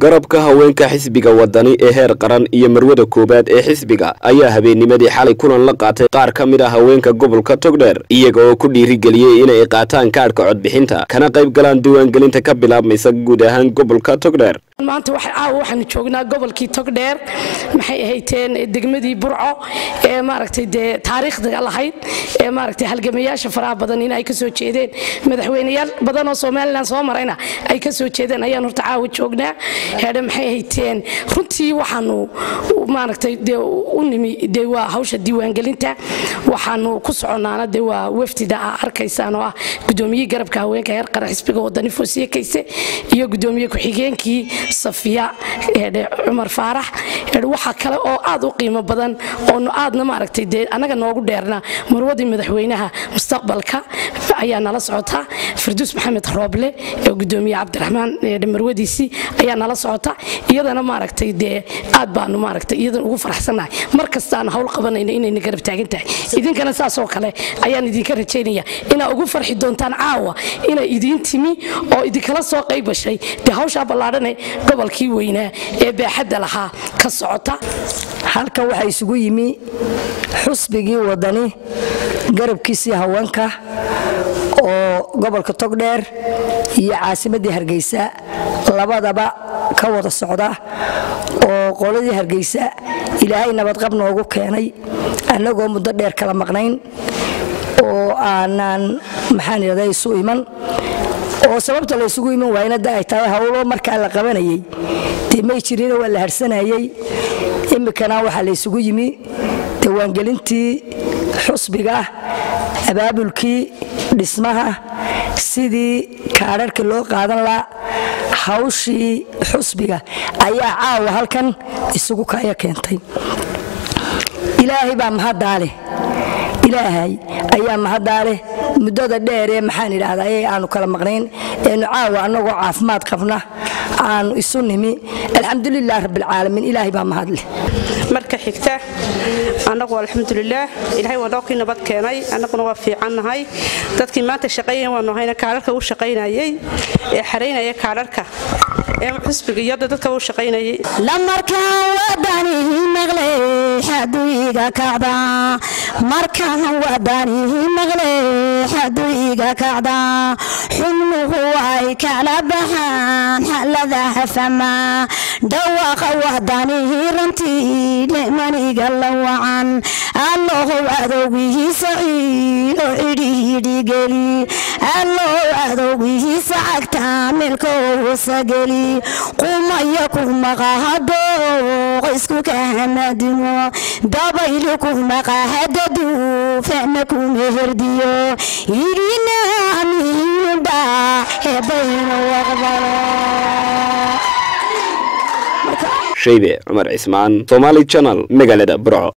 garabka haweenka xisbiga wadani ee heer qaran iyo marwada koobaad ee xisbiga ayaa habeennimadii xalay kulan la qaatay qaar ka mid ah haweenka gobolka Togdheer iyaga oo ku dhiirigeliyay inay qaataan kaarka codbixinta kana qayb galaan diiwaangelinta ka bilaabmaysa guud ahaan gobolka Togdheer. maanta waxaan joognaa gobolkii Togdheer maxay ahaayeen degmadii Burco ee maaragtay taariikhda lahayd ee maaragtay halgamayaasha faraha badan in ay ka soo jeedeen madaxweynayaal badan oo Soomaaliland soo marayna ay ka soo jeedeen ayaan horta caawa joognaa heer maxay ahaayeen runtii waxaanu maaragtay u nimi waa hawsha diiwaangelinta waxaanu ku soconaana waa wafdida arkaysaan oo ah gudoomiye garabka haweenka heer qaran xisbiga wadani Foosiye Kayse iyo gudoomiye ku xigeenkii Safiya Umar Faarax waxa kale oo aad u qiimo badan oo aadna maaragtay anaga noogu dheerna marwadii madaxweynaha mustaqbalka ayaa nala socota Firdaus Maxamed Rooble ee gudoomiye Cabdiraxmaan marwadiisi ayaa nala socota iyadana maaragtay aad baanu maaragtay iyadan ugu faraxsanahay markastaan hawl qabanayna inay garab taagan tahay idinkana saas oo kale ayaan idinka rajaynaya inaa ugu farxi doontaan caawa inay idin timi oo idinkala soo qayb gashay hawsha ballaaran gobolkii weynaa ee baaxadda lahaa ka socota halka waxa isugu yimi xusbigii wadani garabkiisii haweenka oo gobolka Togdheer iyo caasimadii Hargeysa labadaba ka wada socda oo qoladii Hargeysa ilaahay nabad qab noogu keenay anagoo muddo dheer kala maqnayn oo aanan maxaan yiraahdaa isu iman oo sababta la isugu iman waayna ay tahay hawlo marka la qabanayay timay jireen oo la harsanayay imikana waxa la isugu yimi diiwaangelintii xusbiga abaabulkii dhismaha sidii kaararka loo qaadan la hawshii xusbiga ayaa caawa halkan isugu kaya keentay ilaahay baa mahadaale ilaahay ayaa mahadaale muddada dheer ee maxaan yiraahdaa ee aanu kala maqnayn ee caawa anagoo caafimaad qabna aanu isu nimi alxamdulillaah rabbil caalamiin ilaahay baa mahadle marka xigta anagoo alxamdulillaah ilaahay waa dookii nabad keenay anaguna waa fiicannahay dadkii maanta shaqeeyeen waa noohayna kaararka u shaqeynayay ee xareynaya kaararka ee xisbiga iyo dadka u shaqeynayay lamarkaan wadanihi maqlay xaduiga kacda markaan wadanihi maqlay xaduiga kacda xubnuhu ay kala baxaan xaladaha fama dhawaaqa wadanihi rantii leemaniga la wacan allahu adowgiisa ciilo idhiidhigeli allahu adowgiisa cagta meelkoosa geli qumaya ku maqahado isku kahamadimo dabaylu ku maqahadadu fahma ku meherdiyo idina amiinba hebayno waqbalo Shaybe Umar Ismaan Somali Channel magaalada Burco.